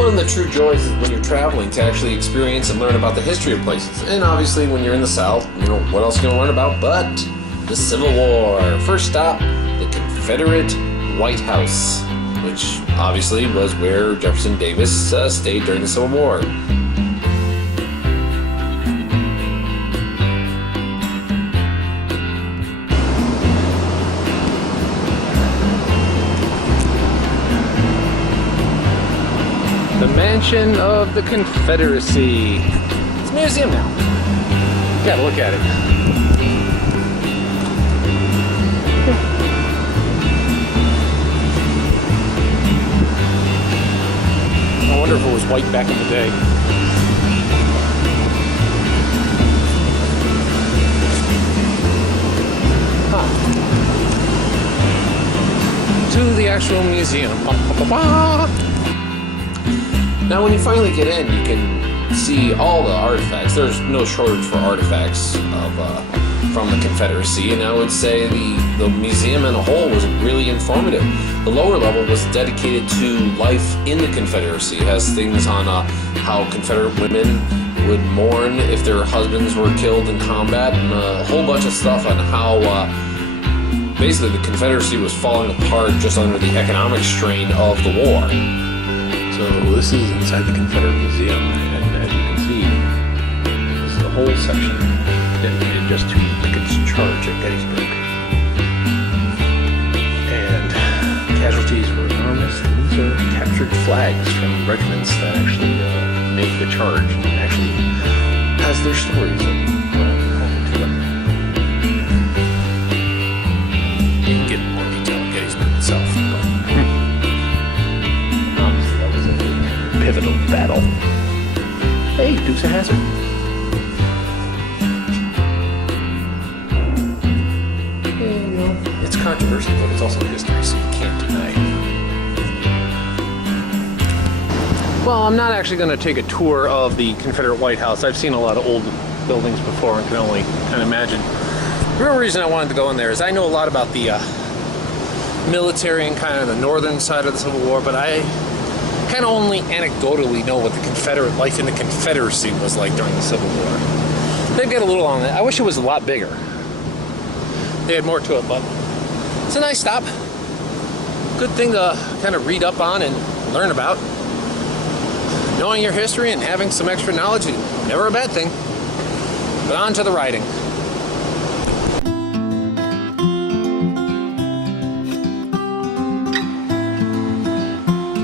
One of the true joys is when you're traveling to actually experience and learn about the history of places. And obviously when you're in the South, what else are you going to learn about but the Civil War. First stop, the Confederate White House, which obviously was where Jefferson Davis stayed during the Civil War. The Mansion of the Confederacy. It's a museum now. You gotta look at it. I wonder if it was white back in the day. Huh. To the actual museum. Now when you finally get in, you can see all the artifacts. There's no shortage for artifacts from the Confederacy, and I would say the museum in a whole was really informative. The lower level was dedicated to life in the Confederacy. It has things on how Confederate women would mourn if their husbands were killed in combat, and a whole bunch of stuff on how basically the Confederacy was falling apart just under the economic strain of the war. So this is inside the Confederate Museum, and as you can see, this is a whole section dedicated just to Pickett's charge at Gettysburg. And casualties were enormous. These are captured flags from regiments that actually made the charge and actually has their stories of to them. You can get more detail on Gettysburg itself. Pivotal battle. Hey, Dukes of Hazzard. It's controversial, but it's also history, so you can't deny it. Well, I'm not actually going to take a tour of the Confederate White House. I've seen a lot of old buildings before and can only kind of imagine. The real reason I wanted to go in there is I know a lot about the military and kind of the northern side of the Civil War, but I kind of only anecdotally know what the Confederate life in the Confederacy was like during the Civil War. They've got a little on that. I wish it was a lot bigger. They had more to it, but it's a nice stop. Good thing to kind of read up on and learn about. Knowing your history and having some extra knowledge is never a bad thing. But on to the writing.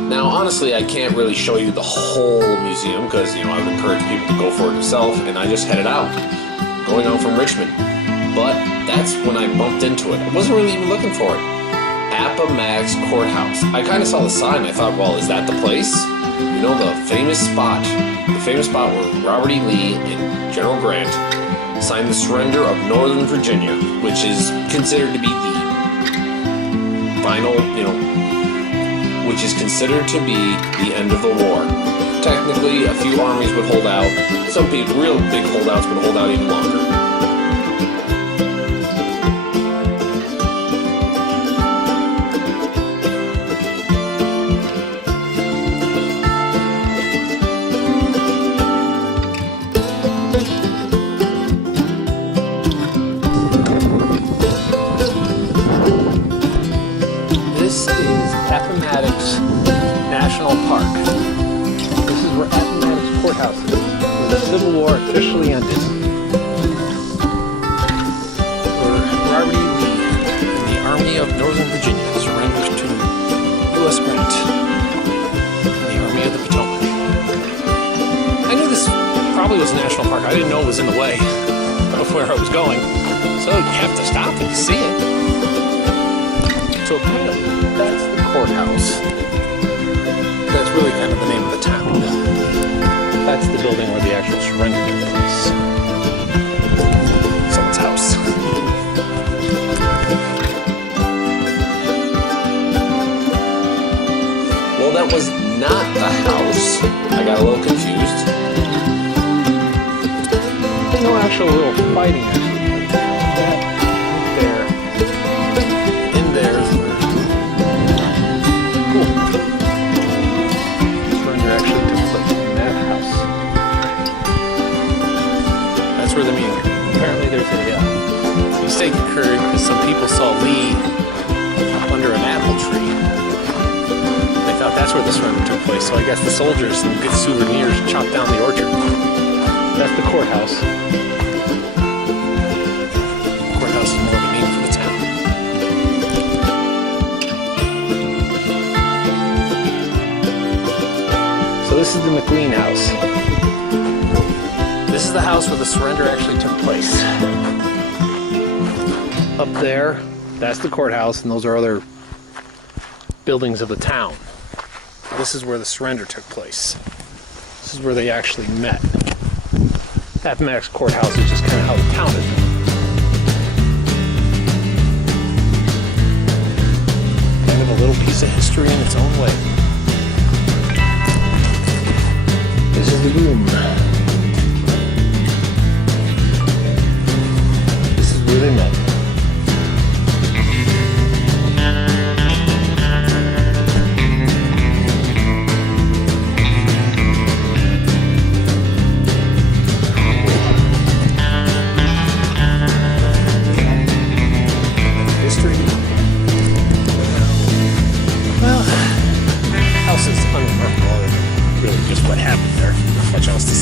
Now, honestly, I can't really show you the whole museum because, I've encouraged people to go for it themselves, and I just headed out, going out from Richmond. But that's when I bumped into it. I wasn't really even looking for it. Appox Courthouse. I kind of saw the sign and I thought, well, is that the place? The famous spot. The famous spot where Robert E. Lee and General Grant signed the surrender of Northern Virginia, which is considered to be the final, which is considered to be the end of the war. Technically, a few armies would hold out. Some people, real big holdouts, would hold out even longer. This is Appox National Park. This is where Appox Courthouse is, where the Civil War officially ended. Where Robert E. Lee and the Army of Northern Virginia surrendered to U.S. Grant and the Army of the Potomac. I knew this probably was a national park. I didn't know it was in the way of where I was going. So you have to stop and see it. So apparently, that's the courthouse. That's really kind of the name of the town. That's the building where the actual surrender took place. Someone's house. Well, that was not the house. I got a little confused. There's no actual real fighting actually. Surrender actually occurred because some people saw Lee up under an apple tree. They thought that's where the surrender took place. So I guess the soldiers and good souvenirs chopped down the orchard. That's the courthouse. The courthouse is more of a name for the town. So this is the McLean house. This is the house where the surrender actually took place. Up there, that's the courthouse, and those are other buildings of the town. This is where the surrender took place. This is where they actually met. Appox Courthouse is just kind of how the town is. Kind of a little piece of history in its own way. This is the room. This is where they met.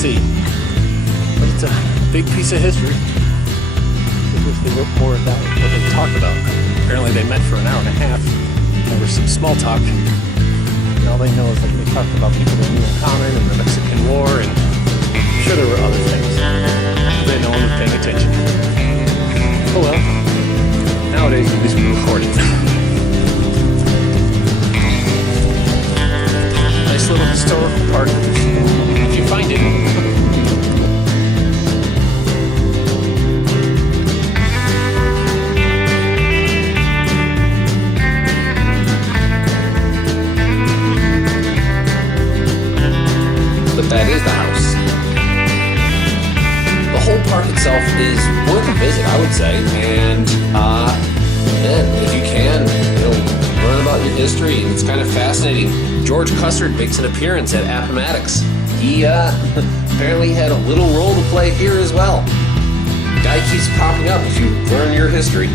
But it's a big piece of history. I wish they wrote more about what they talked about. Apparently they met for an hour and a half. There was some small talk. And all they know is that they talked about people they knew in common and the Mexican War, and I'm sure there were other things. But no one was paying attention. Oh well. Nowadays at least we record it. Nice little historical park. If you find it. But that is the house. The whole park itself is worth a visit, I would say. And if you can, learn about your history. It's kind of fascinating. George Custard makes an appearance at Appox. He apparently had a little role to play here as well. Guy keeps popping up if you learn your history.